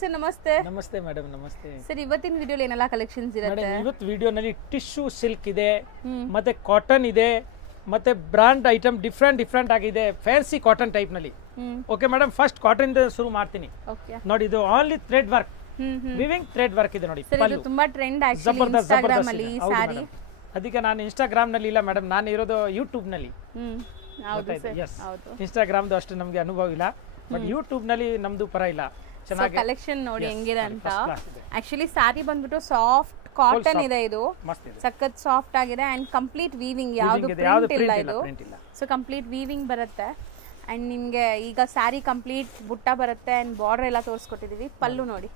Sir ನಮಸ್ತೆ. ನಮಸ್ತೆ madam, ನಮಸ್ತೆ ಸರ್ ಇವತ್ತಿನ ವಿಡಿಯೋಲಿ ಏನೆಲ್ಲ ಕಲೆಕ್ಷನ್ಸ್ ಇರುತ್ತೆ? ಮೇಡಮ್ ಇವತ್ತು ವಿಡಿಯೋನಲ್ಲಿ ಟಿಶ್ಯೂ ಸಿಲ್ಕ್ ಇದೆ, ಮತ್ತೆ ಕಾಟನ್ ಇದೆ, ಮತ್ತೆ ಬ್ರಾಂಡ್ ಐಟಮ್ ಡಿಫ್ರೆಂಟ್ ಆಗಿದೆ, ಫ್ಯಾನ್ಸಿ ಕಾಟನ್ ಟೈಪ್ ನಲ್ಲಿ. ಓಕೆ ಮೇಡಮ್, ಫಸ್ಟ್ ಕಾಟನ್ ಇಂದ ಶುರು ಮಾಡ್ತೀನಿ. ನೋಡಿ, ಇದು only thread work, viewing thread work ಇದೆ ನೋಡಿ. ಸರ್ ಇದು ತುಂಬಾ ಟ್ರೆಂಡ್ ಆಕ್ಚುಲಿ ಇನ್ಸ್ಟಾಗ್ರಾಮ್ ಅಲ್ಲಿ ಈ ಸಾರಿ. ಅದಕ್ಕೆ ನಾನು ಇನ್ಸ್ಟಾಗ್ರಾಮ್ ನಲ್ಲಿ ಇಲ್ಲ ಮೇಡಮ್, ನಾನು ಇರೋದು ಯೂಟ್ಯೂಬ್ ನಲ್ಲಿ. ಹೌದು ಸರ್, ಹೌದು. ಇನ್ಸ್ಟಾಗ್ರಾಮ್ದು ಅಷ್ಟು ನಮಗೆ ಅನುಭವ ಇಲ್ಲ, ಬಟ್ ಯೂಟ್ಯೂಬ್ ನಲ್ಲಿ ನಮ್ದು ಪರ ಇಲ್ಲ. ಚೆನ್ನಾಗಿ ಕಲೆಕ್ಷನ್ ನೋಡಿ ಹೆಂಗಿದೆ ಅಂತ. ಆಕ್ಚುಲಿ ಸಾರಿ ಬಂದ್ಬಿಟ್ಟು ಸಾಫ್ಟ್ ಕಾಟನ್ ಇದೆ, ಇದು ಸಖತ್ ಸಾಫ್ಟ್ ಆಗಿದೆ ಅಂಡ್ ಕಂಪ್ಲೀಟ್ ವೀವಿಂಗ್, ಯಾವುದು ಪ್ರಿಂಟ್ ಇಲ್ಲ ಇದು. ಸೊ ಕಂಪ್ಲೀಟ್ ವೀವಿಂಗ್ ಬರುತ್ತೆ ಅಂಡ್ ನಿಮ್ಗೆ ಈಗ ಸ್ಯಾರಿ ಕಂಪ್ಲೀಟ್ ಬುಟ್ಟ ಬರುತ್ತೆ ಅಂಡ್ ಬಾರ್ಡರ್ ಎಲ್ಲ ತೋರಿಸ್ಕೊಟ್ಟಿದೀವಿ. ಪಲ್ಲು ನೋಡಿ,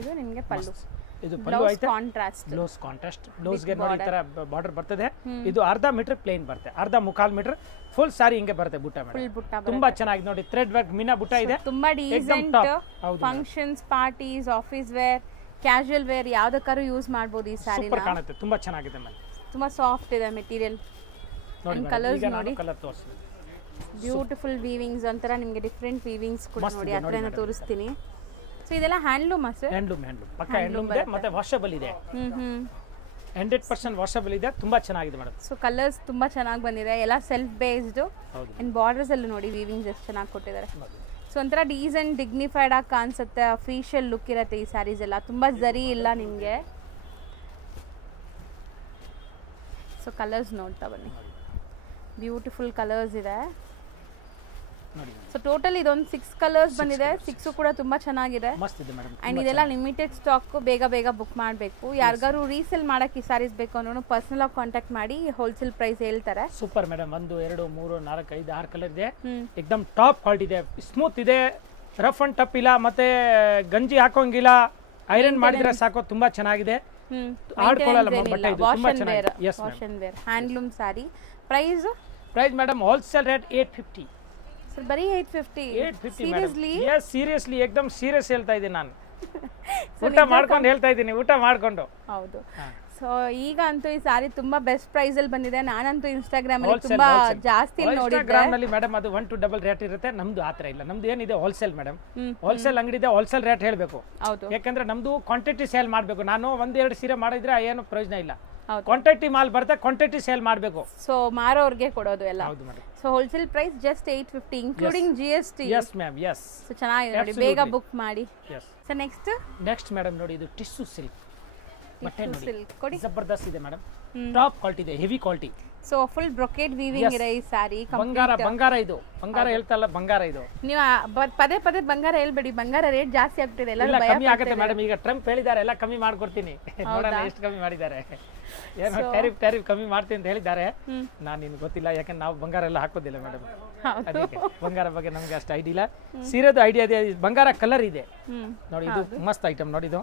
ಇದು ನಿಮ್ಗೆ ಪಲ್ಲು. ಇದು ಪಲ್ಲು ಐತೆ, ಕಾಂಟ್ರಾಸ್ಟ್, ಬ್ಲೌಸ್ ಗೆ ನೋಡಿ ಈ ತರ ಬಾರ್ಡರ್ ಬರ್ತದೆ. ಇದು ಅರ್ಧ ಮೀಟರ್ ಪ್ಲೇನ್ ಬರುತ್ತೆ, ಅರ್ಧ ಮುಕಾಲ್ ಮೀಟರ್ ಫುಲ್ ಸಾರಿ ಹಿಂಗೆ ಬರುತ್ತೆ ಬುಟ್ಟ ಮೇಡಮ್. ತುಂಬಾ ಚೆನ್ನಾಗಿ ನೋಡಿ, ಥ್ರೆಡ್ ವರ್ಕ್ ಮೀನಾ ಬುಟ್ಟ ಇದೆ, ತುಂಬಾ decent. Functions, parties, office wear, casual wear ಯಾವ್ದಕ್ಕಾದ್ರೂ ಯೂಸ್ ಮಾಡಬಹುದು ಈ ಸಾರಿ. ಸೂಪರ್ ಕಾಣುತ್ತೆ, ತುಂಬಾ ಚೆನ್ನಾಗಿದೆ ಮೇಡಮ್. ತುಂಬಾ ಸಾಫ್ಟ್ ಇದೆ ಮೆಟೀರಿಯಲ್. ನೋಡಿ ಕಲರ್ಸ್ ನೋಡಿ, ಕಲರ್ ತೋರಿಸಿ. ಬ್ಯೂಟಿಫುಲ್ ವೀವಿಂಗ್ಸ್ ಅಂತರ ನಿಮಗೆ ಡಿಫರೆಂಟ್ ವೀವಿಂಗ್ಸ್ ಕೂಡ ನೋಡಿ ಹತ್ರನೇ ತೋರಿಸ್ತೀನಿ. ಸೊ ಇದೆಲ್ಲ ಹ್ಯಾಂಡ್ಲೂಮ್ ಸರ್? ಹ್ಯಾಂಡ್ಲೂಮ್ ಪಕ್ಕ ಹ್ಯಾಂಡ್ಲೂಮ್ ಇದೆ, ಮತ್ತೆ ವಾಷಬಲ್ ಇದೆ. 100% ವಾಷಬಲ್ ಇದೆ, ತುಂಬಾ ಚೆನ್ನಾಗಿದೆ ಮೇಡಮ್. ಸೊ ಕಲರ್ಸ್ ತುಂಬಾ ಚೆನ್ನಾಗಿ ಬಂದಿದೆ, ಎಲ್ಲ ಸೆಲ್ಫ್ ಬೇಸ್ಡ್ ಅಂಡ್ ಬಾರ್ಡರ್ಸ್ ಅಲ್ಲಿ ನೋಡಿ ವೀವಿಂಗ್ಸ್ ಎಷ್ಟು ಚೆನ್ನಾಗಿ ಕೊಟ್ಟಿದ್ದಾರೆ. ಸೊ ಒಂಥರ ಡೀಸೆಂಟ್ ಡಿಗ್ನಿಫೈಡ್ ಆಗಿ ಕಾಣಿಸುತ್ತೆ, ಅಫಿಷಿಯಲ್ ಲುಕ್ ಇರುತ್ತೆ ಈ ಸ್ಯಾರೀಸ್ ಎಲ್ಲ. ತುಂಬಾ ಜರಿ ಇಲ್ಲ ನಿಮಗೆ. ಸೊ ಕಲರ್ಸ್ ನೋಡ್ತಾ ಬನ್ನಿ, ಬ್ಯೂಟಿಫುಲ್ ಕಲರ್ಸ್ ಇದೆ. ಸೊ ಟೋಟಲ್ ಇದೊಂದು 6 ಕಲರ್ಸ್ ಬಂದಿದೆ, 6 ಕೂಡ ತುಂಬಾ ಚೆನ್ನಾಗಿದೆ. ಅಂಡ್ ಇದೆಲ್ಲ ಲಿಮಿಟೆಡ್ ಸ್ಟಾಕ್, ಬೇಗ ಬುಕ್ ಮಾಡಬೇಕು. ಯಾರಿಗಾರು ರೀಸೇಲ್ ಮಾಡಕ್ಕೆ ಈ ಸಾರೀಸ್ ಬೇಕು ಅನ್ನೋನು ಪರ್ಸನಲ್ ಆಗಿ ಕಾಂಟ್ಯಾಕ್ಟ್ ಮಾಡಿ ಹೋಲ್ಸೇಲ್ ಪ್ರೈಸ್ ಹೇಳ್ತಾರೆ. Super madam. 1 2 3 4 5 6 ಕಲರ್ ಇದೆ, ಎಕ್ದಮ್ ಟಾಪ್ ಕ್ವಾಲಿಟಿ ಇದೆ, ಸ್ಮೂತ್ ಇದೆ, ರಫ್ ಅಂಡ್ ಟಫ್ ಇಲ್ಲ, ಮತ್ತೆ ಗಂಜಿ ಹಾಕೋಂಗಿಲ್ಲ, ಐರನ್ ಮಾಡಿದ್ರೆ ಸಾಕು, ತುಂಬಾ ಚೆನ್ನಾಗಿದೆ. Handloom sari. Price madam wholesale rate 850. Sir ಬರೀ 850? ಸೀರಿಯಸ್ಲಿ? ಯಸ್, ಸೀರಿಯಸ್ಲಿ, ಎಕ್ದಮ್ ಸೀರಿಯಸ್ ಹೇಳ್ತಾ ಇದ್ದೀನಿ ನಾನು. ಊಟ ಮಾಡ್ಕೊಂಡು ಹೇಳ್ತಾ ಇದ್ದೀನಿ, ಊಟ ಮಾಡ್ಕೊಂಡು. ಹೌದು. ಸೊ ಈಗ ಅಂತೂ ಈ ಸಾರಿ ತುಂಬಾ ಬೆಸ್ಟ್ ಪ್ರೈಸ್ ಅಲ್ಲಿ ಬಂದಿದೆ. ನಾನಂತೂ ಇನ್ಸ್ಟಾಗ್ರಾಮ್ ಅಲ್ಲಿ ತುಂಬಾ ಜಾಸ್ತಿ ನೋಡಿದ್ದೆ. ಇನ್ಸ್ಟಾಗ್ರಾಮ್ ನಲ್ಲಿ ಮೇಡಮ್ ಅದು 1 to double ರೇಟ್ ಇರುತ್ತೆ, ನಮ್ದು ಆತರ ಇಲ್ಲ. ನಮ್ದು ಏನಿದೆ ಹೋಲ್ಸೇಲ್ ಮೇಡಮ್, ಹೋಲ್ಸೇಲ್ ಅಂಗಡಿ ಇದೆ, ಹೋಲ್ಸೇಲ್ ರೇಟ್ ಹೇಳ್ಬೇಕು. ಯಾಕಂದ್ರೆ ನಮ್ದು ಕ್ವಾಂಟಿಟಿ ಸೇಲ್ ಮಾಡ್ಬೇಕು. ನಾನು 1-2 ಸೀರೆ ಮಾಡಿದ್ರೆ ಏನು ಪ್ರಯೋಜನ ಇಲ್ಲ. ಕ್ವಾಂಟಿಟಿ ಮಾಲ್ ಬರುತ್ತೆ, ಕ್ವಾಂಟಿಟಿ ಸೇಲ್ ಮಾಡಬೇಕು. ಸೊ ಮಾರೋರ್ಗೆ ಕೊಡೋದು ಎಲ್ಲ. So wholesale price just 850 including GST. Yes ma'am, yes. So ಚೆನ್ನಾಗಿದೆ ನೋಡಿ, ಬೇಗ ಬುಕ್ ಮಾಡಿ. ಸೊ ನೆಕ್ಸ್ಟ್ ಮೇಡಮ್ ನೋಡಿ, ಇದು ಟಿಶ್ಯೂ ಸಿಲ್ಕ್ ಬಟ್ಟೆ ನೋಡಿ, ಜಬರ್ದಸ್ತ್ ಇದೆ ಮೇಡಮ್, ಟಾಪ್ ಕ್ವಾಲಿಟಿ ಇದೆ, heavy quality. So full brocade weaving ಇದೆ ಈ ಸಾರಿ. ಬಂಗಾರ ಇದು, ಬಂಗಾರ ಹೇಳ್ತಲ್ಲ, ಬಂಗಾರ ಇದು. ನೀವು ಪದೇ ಬಂಗಾರ ಹೇಳ್ಬೇಡಿ, ಬಂಗಾರ ರೇಟ್ ಜಾಸ್ತಿ ಆಗ್ತಿದೆ. ಎಲ್ಲ ಕಮ್ಮಿ ಆಗುತ್ತೆ ಮೇಡಮ್. ಈಗ ಟ್ರಂಪ್ ಹೇಳಿದ್ದಾರೆ, ಎಲ್ಲ ಕಮ್ಮಿ ಮಾಡ್ಕೊಡ್ತೀನಿ, ನೋಡೋಣ ಎಷ್ಟು ಕಮ್ಮಿ ಮಾಡಿದ್ದಾರೆ. ಏನೋ ಟ್ಯಾರಿಫ್ ಕಮ್ಮಿ ಮಾಡ್ತೀನಿ ಅಂತ ಹೇಳಿದ್ದಾರೆ. ನಾನು ನಿಮ್ಗೆ ಗೊತ್ತಿಲ್ಲ, ಯಾಕಂದ್ರೆ ನಾವು ಬಂಗಾರ ಎಲ್ಲ ಹಾಕೋದಿಲ್ಲ ಮೇಡಮ್, ಅದಕ್ಕೆ ಬಂಗಾರ ಬಗ್ಗೆ ನಮ್ಗೆ ಅಷ್ಟು ಐಡಿಯಾ ಇಲ್ಲ. ಸೀರೆದು ಐಡಿಯಾ ಇದೆ. ಬಂಗಾರ ಕಲರ್ ಇದೆ ನೋಡಿ, ಇದು ಮಸ್ತ್ ಐಟಮ್ ನೋಡಿ, ಇದು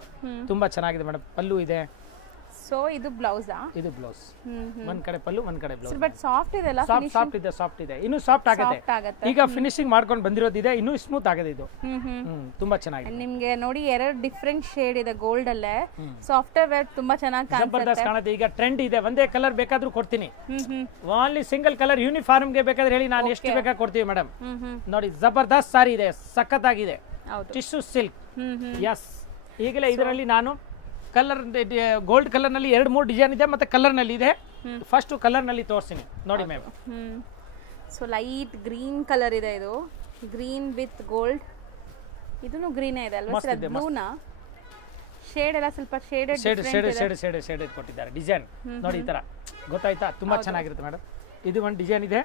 ತುಂಬಾ ಚೆನ್ನಾಗಿದೆ ಮೇಡಮ್. ಪಲ್ಲು ಇದೆ. ಸೊ ಇದು ಬ್ಲೌಸ್, ಇದು ಬ್ಲೌಸ್, ಒಂದ್ ಕಡೆ ಪಲ್ಲು, ಒಂದ್ ಕಡೆ ಬ್ಲೌಸ್. ಬಟ್ ಸಾಫ್ಟ್ ಇದೆ ಅಲ್ಲ? ಸಾಫ್ಟ್ ಇದೆ, ಇನ್ನು ಸಾಫ್ಟ್ ಆಗುತ್ತೆ. ಈಗ ಫಿನಿಶಿಂಗ್ ಮಾಡ್ಕೊಂಡು ಬಂದಿರೋದಿದೆ, ಇನ್ನು ಸ್ಮೂತ್ ಆಗಿದೆ ಇದು. ತುಂಬಾ ಚೆನ್ನಾಗಿದೆ. ನಿಮ್ಗೆ ನೋಡಿ 2 ಡಿಫರೆಂಟ್ ಶೇಡ್ ಇದೆ ಗೋಲ್ಡ್ ಅಲ್ಲೇ. ಸಾಫ್ಟ್ವೇರ್ ವೇರ್ ತುಂಬಾ ಚೆನ್ನಾಗಿ ಕಾಣುತ್ತೆ. ಈಗ ಟ್ರೆಂಡ್ ಇದೆ, ಒಂದೇ ಕಲರ್ ಬೇಕಾದ್ರೂ ಕೊಡ್ತೀನಿ. ಓನ್ಲಿ ಸಿಂಗಲ್ ಕಲರ್ ಯೂನಿಫಾರ್ಮ್ ಗೆ ಬೇಕಾದ್ರೆ ಹೇಳಿ, ನಾನು ಎಷ್ಟು ಬೇಕಾದ್ರೆ ಕೊಡ್ತೀವಿ ಮೇಡಮ್. ನೋಡಿ, ಜಬರ್ದಸ್ತ್ ಸಾರಿ ಇದೆ, ಸಖತ್ತಾಗಿದೆ, ಟಿಶ್ಯೂ ಸಿಲ್ಕ್. ಯಸ್, ಈಗಲೇ ಇದರಲ್ಲಿ ನಾನು ಕಲರ್, ಗೋಲ್ಡ್ ಕಲರ್ ನಲ್ಲಿ 2-3 ಡಿಸೈನ್ ಇದೆ, ಮತ್ತೆ ಕಲರ್ ನಲ್ಲಿ ಇದೆ. ಫಸ್ಟ್ ಕಲರ್ ನಲ್ಲಿ ತೋರಿಸ್ತೀನಿ ನೋಡಿ ma'am. So light green colour ಇದೆ, ಇದು ಗ್ರೀನ್ ವಿತ್ ಗೋಲ್ಡ್. ಇದನ್ನು ಗ್ರೀನ್ ಇದೆ ಅಲ್ವಾ ಸರ್? ಬ್ಲೂನಾ? ಶೇಡ್ ಎಲ್ಲ ಸ್ವಲ್ಪ ಶೇಡ್ ಕೊಟ್ಟಿದ್ದಾರೆ. ಡಿಸೈನ್ ನೋಡಿ, ಈ ತರ ಗೊತ್ತಾಯ್ತಾ? ತುಂಬಾ ಚೆನ್ನಾಗಿರುತ್ತೆ ಮೇಡಮ್. ಇದು ಒಂದು ಡಿಸೈನ್ ಇದೆ.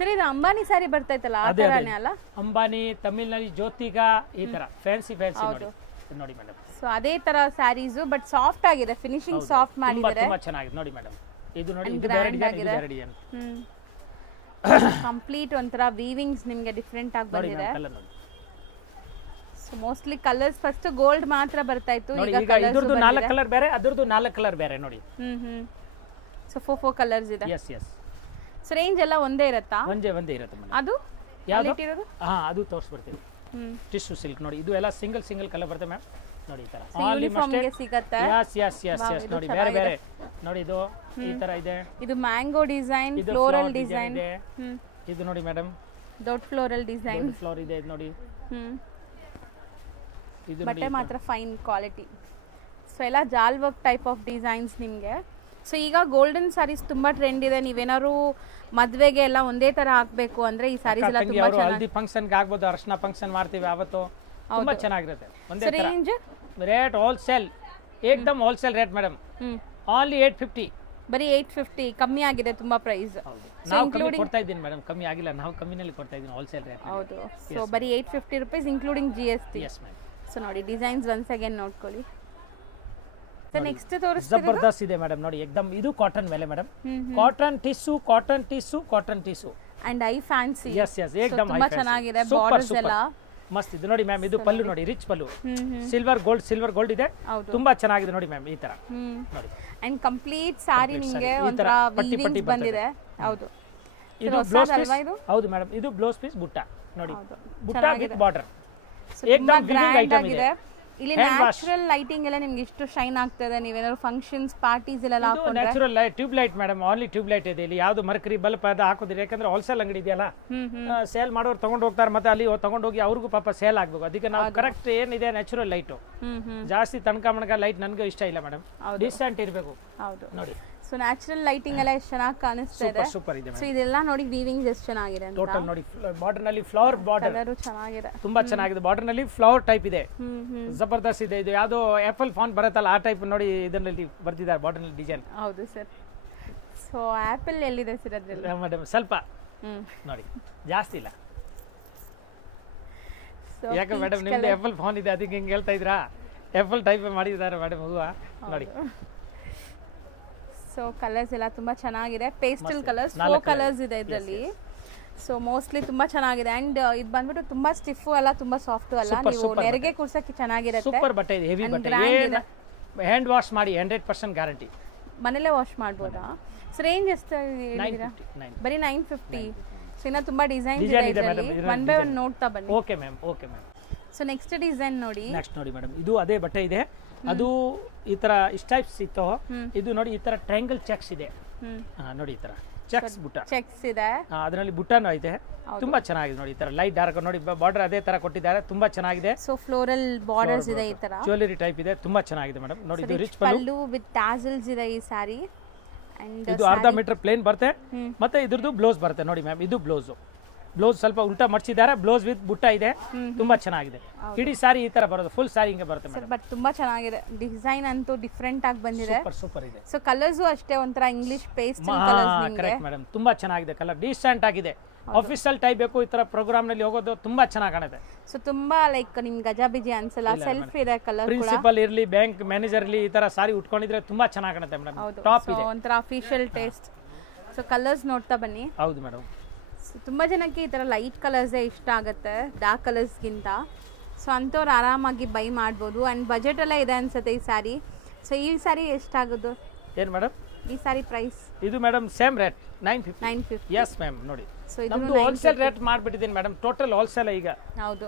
ಸರ್ ಇದು ಅಂಬಾನಿ ಸಾರಿ ಬರ್ತೈತಲ್ಲ, ಆ ತರನೇ ಅಲ್ಲ? ಅಂಬಾನಿ, ತಮಿಳ್ನಲ್ಲಿ ಜ್ಯೋತಿಗಾ, ಈ ತರ ಫ್ಯಾನ್ಸಿ ನೋಡಿ ಮೇಡಮ್. ಸೊ ಅದೇ ತರ ಸ್ಯಾರೀಸ್, ಬಟ್ ಸಾಫ್ಟ್ ಆಗಿದೆ, ಫಿನಿಶಿಂಗ್ ಸಾಫ್ಟ್ ಮಾಡಿದ್ದಾರೆ. ತುಂಬಾ ಚೆನ್ನಾಗಿದೆ ನೋಡಿ ಮೇಡಮ್. ಇದು ನೋಡಿ, ಇದು ಬೇರೆ ಡಿಸೈನ್, ಇದು ಬೇರೆ ಡಿಸೈನ್. ಕಂಪ್ಲೀಟ್ ಒಂತರ ವೀವಿಂಗ್ಸ್ ನಿಮಗೆ ಡಿಫರೆಂಟ್ ಆಗಿ ಬಂದಿದೆ. So mostly colours first gold ಮಾತ್ರ ಬರ್ತಾ ಇತ್ತು, ಈಗ ಇದರದ್ದು 4 ಕಲರ್ ಬೇರೆ, ಅದರದ್ದು 4 ಕಲರ್ ಬೇರೆ ನೋಡಿ. ಸೊ 4 ಕಲರ್ಸ್ ಇದೆ. ಎಸ್. ಸೊ ರೇಂಜ್ ಎಲ್ಲ ಒಂದೇ ಇರುತ್ತಾ? ಒಂದೇ ಇರುತ್ತೆ ಮೇಡಮ್. ಅದು ಯಾವುದು? ಅದು ತೋರಿಸ್ಬಿಡ್ತೀನಿ. ಟಿಶ್ಯೂ ಸಿಲ್ಕ್ ನೋಡಿ, ಇದು ಎಲ್ಲ ಸಿಂಗಲ್ ಕಲರ್ ಬರುತ್ತೆ ಮ್ಯಾಮ್. ನೋಡಿ ಈ ತರ ಯೂನಿಫಾರ್ಮ್ ಗೆ ಸಿಗುತ್ತೆ. ಯಸ್ ನೋಡಿ, ಬೇರೆ ನೋಡಿ, ಇದು ಈ ತರ ಇದೆ. ಇದು ಮ್ಯಾಂಗೋ ಡಿಸೈನ್, ಫ್ಲೋರಲ್ ಡಿಸೈನ್. ಇದು ನೋಡಿ madam, dot floral design, floor ಇದೆ ನೋಡಿ. ಇದು ಬಟ್ಟೆ ಮಾತ್ರ ಫೈನ್ ಕ್ವಾಲಿಟಿ. ಸೊ ಎಲ್ಲ ಜಾಲ್ ವರ್ಕ್ ಟೈಪ್ ಆಫ್ ಡಿಸೈನ್ಸ್ ನಿಮಗೆ. ಸೊ ಈಗ ಗೋಲ್ಡನ್ ಸ್ಯಾರೀಸ್ ತುಂಬಾ ಟ್ರೆಂಡ್ ಇದೆ. ನೀವೇನಾದ್ರು ಮದ್ವೆಗೆ ಎಲ್ಲ ಒಂದೇ ತರ ಹಾಕ್ಬೇಕು ಅಂದ್ರೆ ಈ ಸ್ಯಾರೀಸ್ ಎಲ್ಲ ತುಂಬಾ ಚೆನ್ನಾಗಿ ಹಲ್ದಿ ಫಂಕ್ಷನ್ ಗೆ ಆಗ್ಬೋದು, ಅರ್ಶನ ಫಂಕ್ಷನ್ ಮಾಡ್ತೀವಿ ಅವತ್ತು, ತುಂಬಾ ಚೆನ್ನಾಗಿರುತ್ತೆ. ಒಂದೇ ತರ ರೇಂಜ್ ರೇಟ್ ಹೋಲ್ಸೇಲ್ ಏಕದಮ್ ಹೋಲ್ಸೇಲ್ ರೇಟ್ ಮೇಡಮ್, ಓನ್ಲಿ 850. ಬರೀ 850 ಕಮ್ಮಿ ಆಗಿದೆ ತುಂಬಾ ಪ್ರೈಸ್. ನಾವು ಕಮ್ಮಿ ಕೊಡ್ತಾ ಇದ್ದೀನಿ ಮೇಡಮ್, ಕಮ್ಮಿ ಆಗಿಲ್ಲ, ನಾವು ಕಮ್ಮಿನಲ್ಲಿ ಕೊಡ್ತಾ ಇದ್ದೀನಿ ಹೋಲ್ಸೇಲ್ ರೇಟ್. ಹೌದು. ಸೊ ಬರೀ 850 rupees including GST. Yes ma'am. So ನೋಡಿ ಡಿಸೈನ್ಸ್ ಒನ್ಸ್ ಅಗೇನ್ ನೋಡ್ಕೊಳ್ಳಿ. ಸೊ ನೆಕ್ಸ್ಟ್ ತೋರಿಸ್ತೀರಾ? ಜಬರ್ದಸ್ತ್ ಇದೆ ಮೇಡಮ್ ನೋಡಿ, ಏಕದಮ್ ಇದು ಕಾಟನ್ ಮೇಲೆ madam, cotton tissue, cotton tissue, cotton tissue and I fancy. Yes yes ಏಕದಮ್ ತುಂಬಾ ಚೆನ್ನಾಗಿದೆ. ಬಾರ್ಡರ್ಸ್ ಎಲ್ಲ ಮಸ್ತ್ ಇದೆ ನೋಡಿ ಮ್ಯಾಮ್. ಇದು ಪಲ್ಲು ನೋಡಿ, ರಿಚ್ ಪಲ್ಲು, ಸಿಲ್ವರ್ ಗೋಲ್ಡ್ ಇದೆ, ತುಂಬಾ ಚೆನ್ನಾಗಿದೆ ನೋಡಿ ಮ್ಯಾಮ್. ಈ ತರ ನೋಡಿ ಅಂಡ್ ಕಂಪ್ಲೀಟ್ ಸಾರಿ ನಿಮಗೆ ಒಂತರ ವೀವಿಂಗ್ ಬಂದಿದೆ. ಹೌದು. ಇದು ಬ್ಲೌಸ್ ಪೀಸ್. ಹೌದು ಮೇಡಮ್, ಇದು ಬ್ಲೌಸ್ ಪೀಸ್ ಬುಟ್ಟ ನೋಡಿ, ಬುಟ್ಟ ವಿತ್ ಬಾರ್ಡರ್, ಏಕದಮ್ ವಿವಿಂಗ್ ಐಟಮ್ ಇದೆ. ಇಲ್ಲಿ ನ್ಯಾಚುರಲ್ ಲೈಟಿಂಗ್ ಎಲ್ಲ ನಿಮಗೆ ಇಷ್ಟು ಶೈನ್ ಆಗ್ತದೆ. ನೀವೇನಾದ್ರು ಫಂಕ್ಷನ್ಸ್ ಪಾರ್ಟೀಸ್ ಎಲ್ಲ ಹಾಕೊಂಡ್ರೆ natural light, tube light madam, only tube light ಇದೆ ಇಲ್ಲಿ. ಯಾವುದು ಮರ್ಕರಿ ಬಲ್ಬ್ ಅದು ಹಾಕೋದಿಲ್ಲ, ಯಾಕಂದ್ರೆ ಹೋಲ್ಸೇಲ್ ಅಂಗಡಿ ಇದೆಯಲ್ಲ, ಸೇಲ್ ಮಾಡೋರು ತಗೊಂಡು ಹೋಗ್ತಾರೆ, ಮತ್ತೆ ಅಲ್ಲಿ ತಗೊಂಡು ಹೋಗಿ ಅವ್ರಿಗೂ ಪಾಪ ಸೇಲ್ ಆಗ್ಬೇಕು. ಅದಕ್ಕೆ ನಾವು ಕರೆಕ್ಟ್ ಏನಿದೆ ನ್ಯಾಚುರಲ್ ಲೈಟು, ಜಾಸ್ತಿ ತನಕ ಮಣಕ ಲೈಟ್ ನನಗೆ ಇಷ್ಟ ಇಲ್ಲ ಮೇಡಮ್, ಡಿಸೆಂಟ್ ಇರಬೇಕು. ಹೌದು ನೋಡಿ. ಸೊ ನ್ಯಾಚುರಲ್ ಲೈಟಿಂಗ್ ಎಲ್ಲ ಎಷ್ಟು ಚೆನ್ನಾಗಿ ಕಾಣಿಸ್ತಾ ಇದೆ. ಸೂಪರ್ ಇದೆ. ಸೊ ಇದೆಲ್ಲ ನೋಡಿ ವೀವಿಂಗ್ ಎಷ್ಟು ಚೆನ್ನಾಗಿದೆ ಅಂತ. ಟೋಟಲ್ ನೋಡಿ ಬಾರ್ಡರ್ ನಲ್ಲಿ ಫ್ಲವರ್ ಬಾರ್ಡರ್ ಚೆನ್ನಾಗಿದೆ, ತುಂಬಾ ಚೆನ್ನಾಗಿದೆ. ಬಾರ್ಡರ್ ನಲ್ಲಿ ಫ್ಲವರ್ ಟೈಪ್ ಇದೆ, ಜಬರ್ದಸ್ತ್ ಇದೆ. ಇದು ಯಾವ್ದೋ ಆಪಲ್ ಫಾಂಟ್ ಬರುತ್ತಲ್ಲ ಆ ಟೈಪ್ ನೋಡಿ ಇದರಲ್ಲಿ ಬರ್ತಿದ್ದಾರೆ ಬಾರ್ಡರ್ ನಲ್ಲಿ ಡಿಸೈನ್. ಹೌದು ಸರ್. ಸೊ ಆಪಲ್ ಎಲ್ಲಿದೆ ಸರ್ ಅದ್ರಲ್ಲಿ? ಮೇಡಮ್ ಸ್ವಲ್ಪ ನೋಡಿ, ಜಾಸ್ತಿ ಇಲ್ಲ. ಯಾಕೆ ಮೇಡಮ್ ನಿಮ್ದು ಆಪಲ್ ಫಾನ್ ಇದೆ, ಅದಕ್ಕೆ ಹಿಂಗೆ ಹೇಳ್ತಾ ಇದ್ರಾ? ಆಪಲ್ ಟೈಪ್ ಮಾಡಿದ್ದಾರೆ ಮೇಡಮ್ ಹೂವ ನೋಡಿ. ಸೊ ಕಲರ್ಸ್ ಎಲ್ಲ ತುಂಬಾ ಚೆನ್ನಾಗಿದೆ, ಪೇಸ್ಟಲ್ ಕಲರ್ಸ್, 4 ಕಲರ್ಸ್ ಇದೆ ಇದರಲ್ಲಿ. ಸೊ ಮೋಸ್ಟ್ಲಿ ತುಂಬಾ ಚೆನ್ನಾಗಿದೆ. ಅಂಡ್ ಇದು ಬಂದ್ಬಿಟ್ಟು ತುಂಬಾ ಸ್ಟಿಫ್ ಅಲ್ಲ, ತುಂಬಾ ಸಾಫ್ಟ್ ಅಲ್ಲ, ನೀವು ನೆರಿಗೆ ಕೂರ್ಸಕ್ಕೆ ಚೆನ್ನಾಗಿರುತ್ತೆ. ಸೂಪರ್ ಬಟ್ಟೆ ಇದೆ, ಹೆವಿ ಬಟ್ಟೆ, ಹ್ಯಾಂಡ್ ವಾಶ್ ಮಾಡಿ 100% ಗ್ಯಾರಂಟಿ. ಮನೇಲೆ ವಾಶ್ ಮಾಡ್ಬೋದಾ? ಸೊ ರೇಂಜ್ ಎಷ್ಟು ಹೇಳಿದೀರಾ? ಬರೀ 950. ಸೊ ಇನ್ನ ತುಂಬಾ ಡಿಸೈನ್ಸ್ ಇದೆ ಇದರಲ್ಲಿ, ಒನ್ ಬೈ ಒನ್ ನೋಡ್ತಾ ಬನ್ನಿ. Okay ma'am, okay ma'am. So next design ನೋಡಿ. ನೆಕ್ಸ್ಟ್ ನೋಡಿ ಮೇಡಮ್, ಇದು ಅದೇ ಬಟ್ಟೆ ಇದೆ, ಅದು ಈ ತರ ಸ್ಟೈಪ್ಸ್ ಇತ್ತು. ಇದು ನೋಡಿ ಈ ತರ ಟ್ರಯಾಂಗಲ್ ಚೆಕ್ಸ್ ಇದೆ ನೋಡಿ, ಈ ತರ ಚೆಕ್ಸ್ ಬುಟ್ಟ ಚೆಕ್ಸ್ ಇದೆ, ಅದರಲ್ಲಿ ಬುಟ್ಟನೂ ಇದೆ, ತುಂಬಾ ಚೆನ್ನಾಗಿದೆ ನೋಡಿ. ಈ ತರ ಲೈಟ್ ಡಾರ್ಕ್ ನೋಡಿ, ಬಾರ್ಡರ್ ಅದೇ ತರ ಕೊಟ್ಟಿದ್ದಾರೆ, ತುಂಬಾ ಚೆನ್ನಾಗಿದೆ. ಸೊ ಫ್ಲೋರಲ್ ಬಾರ್ಡರ್ಸ್ ಇದೆ, ಈ ತರ ಜ್ಯುವೆಲರಿ ಟೈಪ್ ಇದೆ, ತುಂಬಾ ಚೆನ್ನಾಗಿದೆ ಮೇಡಮ್ ನೋಡಿ. ಇದು ರಿಚ್ ಪಲ್ಲು ವಿತ್ ಟಾಸಲ್ಸ್ ಇದೆ ಈ ಸಾರಿ. ಅಂಡ್ ಇದು ಅರ್ಧ ಮೀಟರ್ ಪ್ಲೇನ್ ಬರುತ್ತೆ, ಮತ್ತೆ ಇದ್ರದ್ದು ಬ್ಲೌಸ್ ಬರುತ್ತೆ ನೋಡಿ ಮ್ಯಾಮ್. ಇದು ಬ್ಲೌಸ್ ಸ್ವಲ್ಪ ಉಲ್ಟಾ ಮಡ್ಚಿದ್ದಾರೆ, ಬ್ಲೌಸ್ ವಿತ್ ಬುಟ್ಟ ಇದೆ, ತುಂಬಾ ಚೆನ್ನಾಗಿದೆ. ಇಡೀ ಸಾರಿ ಈ ತರ ಬರೋದು, ಫುಲ್ ಸಾರಿ ಹಿಂಗೆ ಬರುತ್ತೆ ಮೇಡಮ್. ಬಟ್ ತುಂಬಾ ಚೆನ್ನಾಗಿದೆ, ಡಿಸೈನ್ ಅಂತೂ ಡಿಫರೆಂಟ್ ಆಗಿ ಬಂದಿದೆ, ಸೂಪರ್ ಇದೆ. ಸೊ ಕಲರ್ಸ್ ಅಷ್ಟೇ ಒಂತರ ಇಂಗ್ಲಿಷ್ ಪೇಸ್ಟಲ್ ಕಲರ್ಸ್ ನಿಮಗೆ. ಕರೆಕ್ಟ್ ಮೇಡಮ್, ತುಂಬಾ ಚೆನ್ನಾಗಿದೆ ಕಲರ್, ಡಿಸೆಂಟ್ ಆಗಿದೆ. ಆಫೀಸಲ್ ಟೈಪ್ ಬೇಕು, ಈ ತರ ಪ್ರೋಗ್ರಾಮ್ ನಲ್ಲಿ ಹೋಗೋದು ತುಂಬಾ ಚೆನ್ನಾಗಿ ಕಾಣುತ್ತೆ. ಸೊ ತುಂಬಾ ಲೈಕ್ ನಿಮ್ಗೆ ಗಜಾಬಿಜಿ ಅನ್ಸಲ್ಲ, ಸೆಲ್ಫ್ ಇದೆ ಕಲರ್. ಪ್ರಿನ್ಸಿಪಲ್ ಇರ್ಲಿ, ಬ್ಯಾಂಕ್ ಮ್ಯಾನೇಜರ್ ಇರ್ಲಿ, ಈ ತರ ಸಾರಿ ಉಟ್ಕೊಂಡಿದ್ರೆ ತುಂಬಾ ಚೆನ್ನಾಗಿ ಕಾಣುತ್ತೆ ಮೇಡಮ್. ಟಾಪ್ ಇದೆ, ಒಂತರ ಅಫಿಷಿಯಲ್ ಟೇಸ್ಟ್. ಸೊ ಕಲರ್ಸ್ ನೋಡ್ತಾ ಬನ್ನಿ. ಹೌದು ಮೇಡಮ್. ತುಂಬ ಜನಕ್ಕೆ ಈ ಥರ ಲೈಟ್ ಕಲರ್ಸೇ ಇಷ್ಟ ಆಗುತ್ತೆ ಡಾರ್ಕ್ ಕಲರ್ಸ್ಗಿಂತ. ಸೊ ಅಂಥವ್ರು ಆರಾಮಾಗಿ ಬೈ ಮಾಡ್ಬೋದು. ಆ್ಯಂಡ್ ಬಜೆಟಲ್ಲೇ ಇದೆ ಅನ್ಸುತ್ತೆ ಈ ಸ್ಯಾರಿ. ಸೊ ಈ ಸ್ಯಾರಿ ಎಷ್ಟಾಗೋದು? ಏನು ಮೇಡಮ್ ಈ ಸ್ಯಾರಿ ಪ್ರೈಸ್? ಇದು madam same rate 950. Yes ma'am ನೋಡಿ, ನಮ್ದು ಹೋಲ್ಸೇಲ್ ರೇಟ್ ಮಾಡಿಬಿಟ್ಟಿದ್ದೀನಿ ಮೇಡಮ್. ಟೋಟಲ್ ಹೋಲ್ಸೇಲ್ ಈಗ ಹೌದು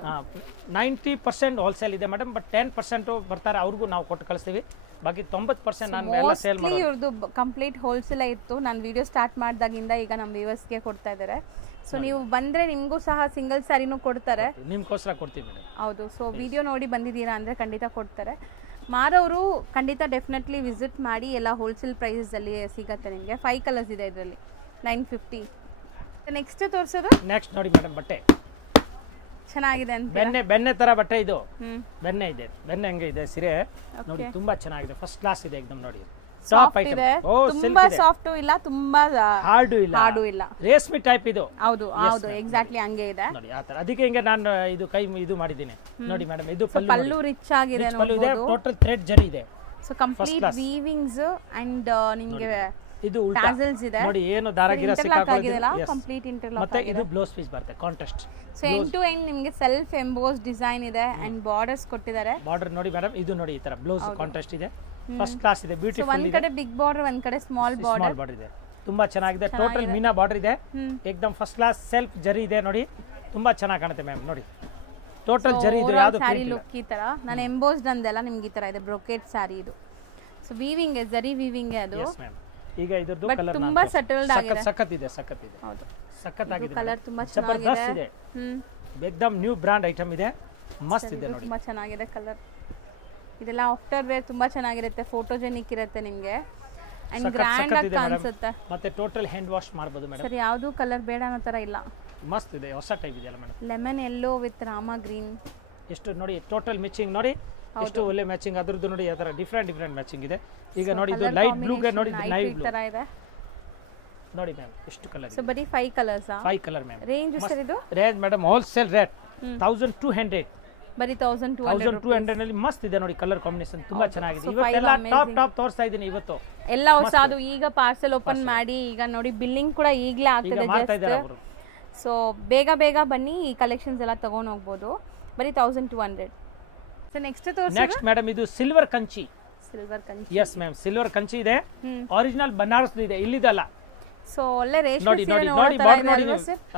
90% ಹೋಲ್ಸೇಲ್ ಇದೆ ಮೇಡಮ್. ಬಟ್ 10% ಬರ್ತಾರೆ, ಅವ್ರಿಗೂ ನಾವು ಕೊಟ್ಟು ಕಳಿಸ್ತೀವಿ. ಬಾಕಿ 90% ನಾನು ಎಲ್ಲ ಸೇಲ್ ಮಾಡಿ. ಇವ್ರದ್ದು ಕಂಪ್ಲೀಟ್ ಹೋಲ್ಸೇಲ್ ಇತ್ತು. ನಾನು ವಿಡಿಯೋ ಸ್ಟಾರ್ಟ್ ಮಾಡಿದಾಗಿಂದ ಈಗ ನಮ್ಮ ವ್ಯೂವರ್ಸ್ಗೆ ಕೊಡ್ತಾ ಇದ್ದಾರೆ. ಸೊ ನೀವು ಬಂದರೆ ನಿಮಗೂ ಸಹ ಸಿಂಗಲ್ ಸ್ಯಾರಿನೂ ಕೊಡ್ತಾರೆ, ನಿಮ್ಗೋಸ್ಕರ ಕೊಡ್ತೀವಿ ಮೇಡಮ್. ಹೌದು. ಸೊ ವಿಡಿಯೋ ನೋಡಿ ಬಂದಿದ್ದೀರಾ ಅಂದರೆ ಖಂಡಿತ ಕೊಡ್ತಾರೆ. ಮಾರೋರು ಖಂಡಿತ ಡೆಫಿನೆಟ್ಲಿ ವಿಸಿಟ್ ಮಾಡಿ, ಎಲ್ಲ ಹೋಲ್ಸೇಲ್ ಪ್ರೈಸಲ್ಲಿ ಸಿಗುತ್ತೆ ನಿಮಗೆ. 5 ಕಲರ್ಸ್ ಇದೆ ಇದರಲ್ಲಿ, 950. ನೆಕ್ಸ್ಟ್ ತೋರಿಸೋದು? ನೆಕ್ಸ್ಟ್ ನೋಡಿ ಮೇಡಮ್, ಬಟ್ಟೆ ಚೆನ್ನಾಗಿದೆ ಅಂತ. ಬೆನ್ನೆ ತರ ಬಟ್ಟೆ ಇದು, ಬೆನ್ನೆ ಇದೆ, ಬೆನ್ನೆ ಹಂಗೆ ಇದೆ ಸೀರೆ ನೋಡಿ, ತುಂಬಾ ಚೆನ್ನಾಗಿದೆ, ಫಸ್ಟ್ ಕ್ಲಾಸ್ ಇದೆ ಏಕದಮ್ ನೋಡಿ. ಸಾಫ್ಟ್ ಇದೆ, ತುಂಬಾ ಸಾಫ್ಟ್ ಇಲ್ಲ, ತುಂಬಾ ಹಾರ್ಡ್ ಇಲ್ಲ, ರೇಷ್ಮೆ ಟೈಪ್ ಇದು. ಹೌದು ಹೌದು, ಎಕ್ಸಾಕ್ಟ್ಲಿ ಹಂಗೆ ಇದೆ ನೋಡಿ ಆ ತರ. ಅದಕ್ಕೆ ಹಿಂಗೆ ನಾನು ಇದು ಕೈ ಇದು ಮಾಡಿದ್ದೀನಿ ನೋಡಿ ಮೇಡಮ್. ಇದು ಪಲ್ಲು ರಿಚ್ ಆಗಿದೆ ನೋಡಬಹುದು, ಟೋಟಲ್ ಥ್ರೆಡ್ ಜರಿ ಇದೆ. ಸೊ ಕಂಪ್ಲೀಟ್ ವೀವಿಂಗ್ಸ್ ಅಂಡ್ ನಿಮಗೆ ಇದು ಟಾಸಲ್ಸ್ ಇದೆ ನೋಡಿ, ಏನು ದಾರಗಿರ ಸಿಕ್ಕಾಕೊಂಡಿಲ್ಲ, ಕಂಪ್ಲೀಟ್ ಇಂಟರ್ಲಾಕ್. ಮತ್ತೆ ಇದು ಬ್ಲೌಸ್ ಪೀಸ್ ಬರುತ್ತೆ contrast. So end to end ನಿಮಗೆ ಸೆಲ್ಫ್ ಎಂಬೋಸ್ ಡಿಸೈನ್ ಇದೆ ಅಂಡ್ ಬಾರ್ಡರ್ಸ್ ಕೊಟ್ಟಿದ್ದಾರೆ. ಬಾರ್ಡರ್ ನೋಡಿ ಮೇಡಮ್, ಇದು ನೋಡಿ ಈ ತರ ಬ್ಲೌಸ್ ಕಾಂಟ್ರಾಸ್ಟ್ ಇದೆ, ಫಸ್ಟ್ ಕ್ಲಾಸ್ ಇದೆ, ಬ್ಯೂಟಿಫುಲ್ ಇದೆ. ಒಂದ್ ಕಡೆ ಬಿಗ್ ಬಾರ್ಡರ್, ಒಂದ್ ಕಡೆ ಸ್ಮಾಲ್ ಬಾರ್ಡರ್ ಇದೆ, ತುಂಬಾ ಚೆನ್ನಾಗಿದೆ. ಟೋಟಲ್ ಮೀನಾ ಬಾರ್ಡರ್ ಇದೆ, ಏಕದಮ್ ಫಸ್ಟ್ ಕ್ಲಾಸ್ ಸೆಲ್ಫ್ ಜರಿ ಇದೆ ನೋಡಿ, ತುಂಬಾ ಚೆನ್ನಾಗಿ ಕಾಣುತ್ತೆ ಮ್ಯಾಮ್ ನೋಡಿ. ಟೋಟಲ್ ಜರಿ ಇದೆ, ಯಾವುದು ಸ್ಯಾರಿ ಲುಕ್ ಈ ತರ. ನಾನು ಎಂಬೋಸ್ಡ್ ಅಂದೆಲ್ಲ ನಿಮ್ಗೆ ಈ ತರ ಇದೆ, ಬ್ರೊಕೇಟ್ ಸ್ಯಾರಿ ಇದು. ಸೊ ವೀವಿಂಗ್ ಜರಿ ವೀವಿಂಗ್ ಅದು. Yes ma'am. ಈಗ ಇದರದ್ದು ಕಲರ್ ತುಂಬಾ ಸೆಟಲ್ಡ್ ಆಗಿದೆ, ಸಖತ್ ಇದೆ. ಹೌದು, ಸಖತ್ ಆಗಿದೆ, ಕಲರ್ ತುಂಬಾ ಜಬರ್ದಸ್ತ್ ಇದೆ, ಏಕದಮ್ ನ್ಯೂ ಬ್ರಾಂಡ್ ಐಟಮ್ ಇದೆ. ಮಸ್ತ್ ಇದೆ ನೋಡಿ, ತುಂಬಾ ಚೆನ್ನಾಗಿದೆ ಕಲರ್. ಇದೆಲ್ಲ ಆಫ್ಟರ್ ವೇರ್ ತುಂಬಾ ಚೆನ್ನಾಗಿರುತ್ತೆ, ಫೋಟೋಜೆನಿಕ್ ಇರುತ್ತೆ ನಿಮಗೆ ಅಂಡ್ ಗ್ರ್ಯಾಂಡ್ ಆಗಿ ಕಾಣಿಸುತ್ತೆ. ಮತ್ತೆ ಟೋಟಲ್ ಹ್ಯಾಂಡ್ ವಾಶ್ ಮಾಡಬಹುದು ಮೇಡಂ. ಸರ್ ಯಾವುದು ಕಲರ್ ಬೇಡ ಅನ್ನೋ ತರ ಇಲ್ಲ, ಮಸ್ತ್ ಇದೆ, ಹೊಸ ಟೈಪ್ ಇದೆಯಲ್ಲ madam. Lemon yellow with Rama green. ಎಷ್ಟು ನೋಡಿ ಟೋಟಲ್ ಮ್ಯಾಚಿಂಗ್ ನೋಡಿ, ಎಷ್ಟು ಒಳ್ಳೆ ಮ್ಯಾಚಿಂಗ್. ಅದ್ರದ್ದು ನೋಡಿ ಯಾವ ತರ ಡಿಫರೆಂಟ್ ಮ್ಯಾಚಿಂಗ್ ಇದೆ. ಈಗ ನೋಡಿ ಇದು ಲೈಟ್ ಬ್ಲೂ ಗೆ ನೋಡಿ ನೈಟ್ ಬ್ಲೂ ತರ ಇದೆ ನೋಡಿ ಮ್ಯಾಮ್. ಎಷ್ಟು ಕಲರ್ ಇದೆ? ಸೊ ಬರೀ 5 colours. 5 colour ma'am. Range sir ಇದು? ರೇಂಜ್ ಮೇಡಂ ಹೋಲ್ಸೇಲ್ ರೇಟ್ 1200, ಬರೀ 1200 ನಲ್ಲಿ ಮಸ್ತ್ ಇದೆ ನೋಡಿ. ಕಲರ್ ಕಾಂಬಿನೇಷನ್ ತುಂಬಾ ಚೆನ್ನಾಗಿದೆ. ಇವತ್ತೆಲ್ಲ ಟಾಪ್ ತೋರಿಸ್ತಾ ಇದ್ದೀನಿ ಇವತ್ತು ಎಲ್ಲ ಹೊಸದು. ಈಗ ಪಾರ್ಸೆಲ್ ಓಪನ್ ಮಾಡಿ ಈಗ ನೋಡಿ ಬಿಲ್ಲಿಂಗ್ ಕೂಡ ಈಗಲೇ ಆಗ್ತದೆ ಜಸ್ಟ್. ಸೊ ಬೇಗ ಬನ್ನಿ, ಈ ಕಲೆಕ್ಷನ್ಸ್ ಎಲ್ಲ ತಗೊಂಡು ಹೋಗ್ಬೋದು. ಬರೀ 1200. ಸೊ ನೆಕ್ಸ್ಟ್ ಮೇಡಮ್ ಇದು silver Kanchi. Yes ma'am, silver Kanchi ಇದೆ, ಒರಿಜಿನಲ್ ಬನಾರಸ್ ಇದೆ, ಇಲ್ಲಿದಲ್ಲ. ಸೊ ಒಳ್ಳೆ ರೇಷ್ಮೆ ನೋಡಿ ಸೀರೆ ನೋಡಿ ನೋಡಿ ನೋಡಿ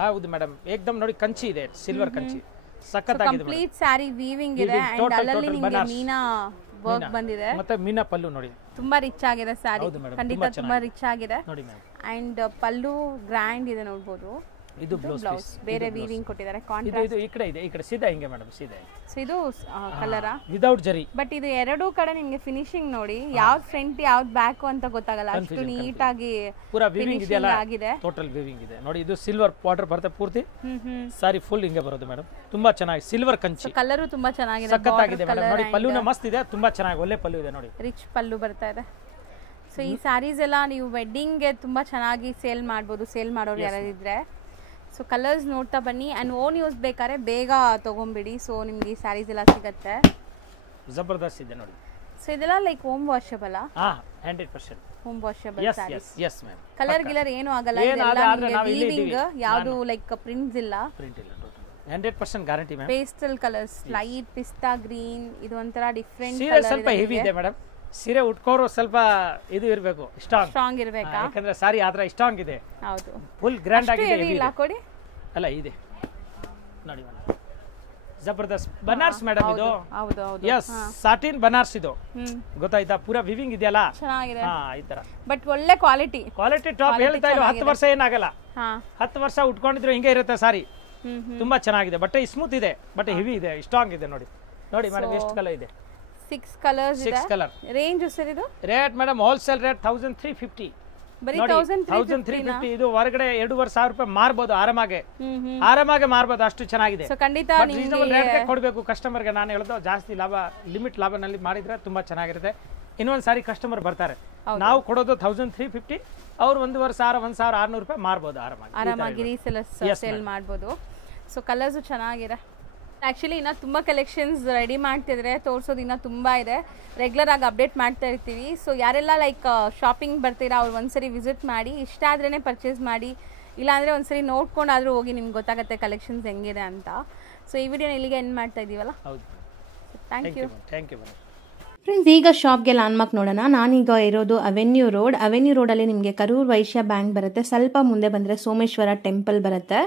ಹೌದು ಮೇಡಮ್, ಏಕದಮ್ ನೋಡಿ ಕಂಚಿ ಇದೆ, ಸಿಲ್ವರ್ ಕಂಚಿ ಸಖತ್ತಾಗಿದೆ. ಕಂಪ್ಲೀಟ್ ಸ್ಯಾರಿ ವೀವಿಂಗ್ ಇದೆ ಅಂಡ್ ಅಲ್ಲಲ್ಲಿ ನಿಮಗೆ ಮೀನಾ ವರ್ಕ್ ಬಂದಿದೆ. ಮತ್ತೆ ಮೀನಾ ಪಲ್ಲು ನೋಡಿ ತುಂಬಾ ರಿಚ್ ಆಗಿದೆ ಸ್ಯಾರಿ, ಖಂಡಿತ ತುಂಬಾ ರಿಚ್ ಆಗಿದೆ. ನೋಡಿ ಮ್ಯಾಮ್, ಅಂಡ್ ಪಲ್ಲು ಗ್ರ್ಯಾಂಡ್ ಇದೆ ನೋಡಬಹುದು. ಇದು ಬ್ಲೌಸ್ ಬೇರೆ ವೀವಿಂಗ್ ಕೊಟ್ಟಿದ್ದಾರೆ, ಇದು ಕಾಂಟ್ರಾಸ್ಟ್. ಇದು ಈ ಕಡೆ ಇದೆ, ಈ ಕಡೆ ಸೀದಾ ಹಿಂಗೆ ಮೇಡಮ್, ಸೀದಾ. ಸೊ ಇದು ಕಲರ್ ವಿದೌಟ್ ಜರಿ, ಬಟ್ ಇದು ಎರಡೂ ಕಡೆ ನಿಮಗೆ ಫಿನಿಶಿಂಗ್ ನೋಡಿ ಯಾವ್ದು ಫ್ರಂಟ್ ಯಾವ್ದು ಬ್ಯಾಕ್ ಅಂತ ಗೊತ್ತಾಗಲ್ಲ, ಅಷ್ಟು ನೀಟ್ ಆಗಿ ಪೂರಾ ವೀವಿಂಗ್ ಇದೆಯಲ್ಲ, ಟೋಟಲ್ ವೀವಿಂಗ್ ಇದೆ ನೋಡಿ. ಇದು ಸಿಲ್ವರ್ ಬಾರ್ಡರ್ ಬರುತ್ತೆ ಪೂರ್ತಿ, ಸಾರಿ ಫುಲ್ ಹಿಂಗೆ ಬರುತ್ತೆ ಮೇಡಮ್. ತುಂಬಾ ಚೆನ್ನಾಗಿ ಸಿಲ್ವರ್ ಕಂಚಿ, ಕಲರ್ ತುಂಬಾ ಚೆನ್ನಾಗಿದೆ, ಸಖತ್ತಾಗಿದೆ ಮೇಡಮ್. ನೋಡಿ ಪಲ್ಲುನ ಮಸ್ತ್ ಇದೆ, ತುಂಬಾ ಚೆನ್ನಾಗಿ ಒಳ್ಳೆ ಪಲ್ಲು ಇದೆ ನೋಡಿ, ರಿಚ್ ಪಲ್ಲು ಬರ್ತಾ ಇದೆ. ಸೊ ಈ ಸ್ಯಾರೀಸ್ ಎಲ್ಲ ನೀವು ವೆಡ್ಡಿಂಗ್ ಗೆ ತುಂಬಾ ಚೆನ್ನಾಗಿ ಸೇಲ್ ಮಾಡಬಹುದು, ಸೇಲ್ ಮಾಡೋರು ಯಾರಿದ್ರೆ. ಸೊ ಕಲರ್ಸ್ ನೋಡ್ತಾ ಬನ್ನಿ ಅಂಡ್ ಓನ್ ಯೂಸ್ ಬೇಕಾದ್ರೆ ಬೇಗ ತಗೊಂಬಿಡಿ. ಸೊ ನಿಮ್ಗೆ ಈ ಸ್ಯಾರೀಸ್ ಎಲ್ಲ ಸಿಗುತ್ತೆ, ಜಬರ್ದಸ್ತ್ ಇದೆ ನೋಡಿ. ಸೊ ಇದೆಲ್ಲ like home washable? 100% home washable saris. Yes ma'am, colour ಗಿಲರ್ ಏನು ಆಗಲ್ಲ, ಇದೆಲ್ಲ ವೀವಿಂಗ್, ಯಾವುದು ಲೈಕ್ ಪ್ರಿಂಟ್ಸ್ ಇಲ್ಲ, 100% guarantee ma'am. Pastel colours, light pista green, ಇದು ಒಂಥರ ಡಿಫರೆಂಟ್ ಸೀರೆ ಸ್ವಲ್ಪ ಹೆವಿ ಇದೆ ಮೇಡಮ್. ಸೀರೆ ಉಟ್ಕೋರು ಸ್ವಲ್ಪ ಇದು ಇರಬೇಕು, ಸ್ಟ್ರಾಂಗ್ ಇರಬೇಕಾ? ಯಾಕಂದ್ರೆ ಸಾರಿ ಆದ್ರೆ ಸ್ಟ್ರಾಂಗ್ ಇದೆ, ಹೌದು, ಫುಲ್ ಗ್ರ್ಯಾಂಡ್ ಆಗಿದೆ. ಇಲ್ಲ ಕೊಡಿ, ಅಲ್ಲ ಇದೆ ನೋಡಿ ಮೇಡಮ್, ಜಬರ್ದಸ್ತ್ ಬನಾರಸ್ ಮೇಡಮ್ ಇದು. ಹೌದು ಹೌದು, ಎಸ್, ಸಾಟಿನ್ ಬನಾರಸ್ ಇದು, ಗೊತ್ತಾಯ್ತಾ? ಪೂರಾ ವಿವಿಂಗ್ ಇದೆಯಲ್ಲ, ಚೆನ್ನಾಗಿದೆ. ಈ ತರ ಬಟ್ ಒಳ್ಳೆ ಕ್ವಾಲಿಟಿ ಟಾಪ್ ಹೇಳ್ತಾ ಇಲ್ಲ. 10 ವರ್ಷ ಏನಾಗಲ್ಲ, 10 ವರ್ಷ ಉಟ್ಕೊಂಡಿದ್ರು ಹಿಂಗೆ ಇರುತ್ತೆ ಸಾರಿ. ತುಂಬಾ ಚೆನ್ನಾಗಿದೆ, ಬಟ್ಟೆ ಸ್ಮೂತ್ ಇದೆ, ಬಟ್ ಹೆವಿ ಇದೆ, ಸ್ಟ್ರಾಂಗ್ ಇದೆ ನೋಡಿ. ನೋಡಿ ಮೇಡಮ್ ಎಷ್ಟು ಕಲರ್ ಇದೆ, 6 ಕಲರ್ಸ್ ಇದೆ. 6 ಕಲರ್. ರೇಂಜ್ ಸರ್ ಇದು? Rate madam wholesale rate 1350. ಬರೀ 1350. ಇದು ಹೊರಗಡೆ 2,500 ರೂಪಾಯಿ ಮಾರ್ಬೋದು ಆರಾಮಾಗಿ ಮಾರ್ಬೋದು, ಅಷ್ಟು ಚೆನ್ನಾಗಿದೆ. ಸೊ ಖಂಡಿತ ರೀಸನಬಲ್ ರೇಟ್ಗೆ ಕೊಡಬೇಕು ಕಸ್ಟಮರ್ಗೆ. ನಾನು ಹೇಳೋದು ಜಾಸ್ತಿ ಲಾಭ, ಲಿಮಿಟ್ ಲಾಭನಲ್ಲಿ ಮಾಡಿದ್ರೆ ತುಂಬಾ ಚೆನ್ನಾಗಿರುತ್ತೆ. ಇನ್ನೊಂದು ಸಾರಿ ಕಸ್ಟಮರ್ ಬರ್ತಾರೆ, ನಾವು ಕೊಡೋದು 1350, ಅವ್ರು 1,500 1,600 ರೂಪಾಯಿ ಮಾರ್ಬೋದು ಆರಾಮಾಗಿ ರೀಸೇಲ್ ಸೇಲ್ ಮಾಡ್ಬೋದು. ಸೊ ಕಲರ್ಸು ಚೆನ್ನಾಗಿದೆ. ಆ್ಯಕ್ಚುಲಿ ಇನ್ನೂ ತುಂಬ ಕಲೆಕ್ಷನ್ಸ್ ರೆಡಿ ಮಾಡ್ತಿದ್ರೆ, ತೋರಿಸೋದು ಇನ್ನೂ ತುಂಬ ಇದೆ, ರೆಗ್ಯುಲರ್ ಆಗಿ ಅಪ್ಡೇಟ್ ಮಾಡ್ತಾ ಇರ್ತೀವಿ. ಸೊ ಯಾರೆಲ್ಲ ಲೈಕ್ ಶಾಪಿಂಗ್ ಬರ್ತೀರಾ ಅವ್ರು ಒಂದ್ಸರಿ ವಿಸಿಟ್ ಮಾಡಿ, ಇಷ್ಟ ಆದ್ರೇ ಪರ್ಚೇಸ್ ಮಾಡಿ, ಇಲ್ಲಾಂದರೆ ಒಂದ್ಸರಿ ನೋಡ್ಕೊಂಡಾದರೂ ಹೋಗಿ, ನಿಮ್ಗೆ ಗೊತ್ತಾಗುತ್ತೆ ಕಲೆಕ್ಷನ್ಸ್ ಹೆಂಗಿದೆ ಅಂತ. ಸೊ ಈ ವಿಡಿಯೋನ ಇಲ್ಲಿಗೆ ಎಂಡ್ ಮಾಡ್ತಾ ಇದ್ದೀವಲ್ಲ. Thank you. ಫ್ರೆಂಡ್ಸ್, ಈಗ ಶಾಪ್ಗೆ ಲ್ಯಾಂಡ್ಮಾರ್ಕ್ ನೋಡೋಣ. ನಾನೀಗ ಇರೋದು ಅವೆನ್ಯೂ ರೋಡಲ್ಲಿ ನಿಮಗೆ ಕರೂರ್ ವೈಶ್ಯ ಬ್ಯಾಂಕ್ ಬರುತ್ತೆ. ಸ್ವಲ್ಪ ಮುಂದೆ ಬಂದರೆ ಸೋಮೇಶ್ವರ ಟೆಂಪಲ್ ಬರುತ್ತೆ.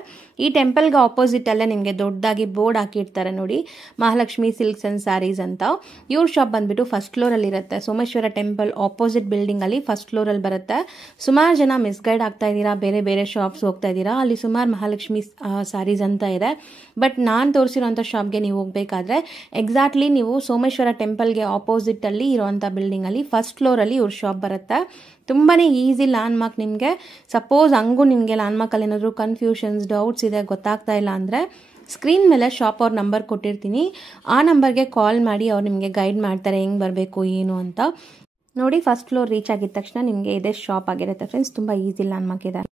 ಈ ಟೆಂಪಲ್ಗೆ ಆಪೋಸಿಟಲ್ಲೇ ನಿಮಗೆ ದೊಡ್ಡದಾಗಿ ಬೋರ್ಡ್ ಹಾಕಿರ್ತಾರೆ ನೋಡಿ, ಮಹಾಲಕ್ಷ್ಮಿ ಸಿಲ್ಕ್ಸ್ ಆ್ಯಂಡ್ ಸ್ಯಾರೀಸ್ ಅಂತ. ಇವ್ರ ಶಾಪ್ ಬಂದುಬಿಟ್ಟು ಫಸ್ಟ್ ಫ್ಲೋರಲ್ಲಿ ಇರುತ್ತೆ. ಸೋಮೇಶ್ವರ ಟೆಂಪಲ್ ಆಪೋಸಿಟ್ ಬಿಲ್ಡಿಂಗಲ್ಲಿ ಫಸ್ಟ್ ಫ್ಲೋರಲ್ಲಿ ಬರುತ್ತೆ. ಸುಮಾರು ಜನ ಮಿಸ್ಗೈಡ್ ಆಗ್ತಾ ಇದ್ದೀರಾ, ಬೇರೆ ಬೇರೆ ಶಾಪ್ಸ್ ಹೋಗ್ತಾ ಇದ್ದೀರಾ. ಅಲ್ಲಿ ಸುಮಾರು ಮಹಾಲಕ್ಷ್ಮಿ ಸ್ಯಾರೀಸ್ ಅಂತ ಇದೆ. ಬಟ್ ನಾನು ತೋರಿಸಿರೋಂಥ ಶಾಪ್ಗೆ ನೀವು ಹೋಗಬೇಕಾದ್ರೆ ಎಕ್ಸಾಕ್ಟ್ಲಿ ನೀವು ಸೋಮೇಶ್ವರ ಟೆಂಪಲ್ಗೆ ಆಪೋಸಿಟ್ ಅಲ್ಲಿ ಇರುವಂತ ಬಿಲ್ಡಿಂಗ್ ಅಲ್ಲಿ ಫಸ್ಟ್ ಫ್ಲೋರ್ ಅಲ್ಲಿ ಇವ್ರ ಶಾಪ್ ಬರುತ್ತೆ. ತುಂಬಾನೇ ಈಸಿ ಲ್ಯಾಂಡ್ಮಾರ್ಕ್. ನಿಮಗೆ ಸಪೋಸ್ ಹಂಗೂ ನಿಮಗೆ ಲ್ಯಾಂಡ್ಮಾರ್ಕ್ ಅಲ್ಲಿ ಏನಾದ್ರು ಕನ್ಫ್ಯೂಷನ್ಸ್, ಡೌಟ್ಸ್ ಇದೆ, ಗೊತ್ತಾಗ್ತಾ ಇಲ್ಲ ಅಂದ್ರೆ ಸ್ಕ್ರೀನ್ ಮೇಲೆ ಶಾಪ್ ಅವ್ರ ನಂಬರ್ ಕೊಟ್ಟಿರ್ತೀನಿ, ಆ ನಂಬರ್ಗೆ ಕಾಲ್ ಮಾಡಿ ಅವ್ರು ನಿಮಗೆ ಗೈಡ್ ಮಾಡ್ತಾರೆ ಹೆಂಗ್ ಬರಬೇಕು ಏನು ಅಂತ. ನೋಡಿ, ಫಸ್ಟ್ ಫ್ಲೋರ್ ರೀಚ್ ಆಗಿದ ತಕ್ಷಣ ನಿಮಗೆ ಇದೇ ಶಾಪ್ ಆಗಿರುತ್ತೆ ಫ್ರೆಂಡ್ಸ್. ತುಂಬಾ ಈಸಿ ಲ್ಯಾಂಡ್ಮಾರ್ಕ್ ಇದೆ.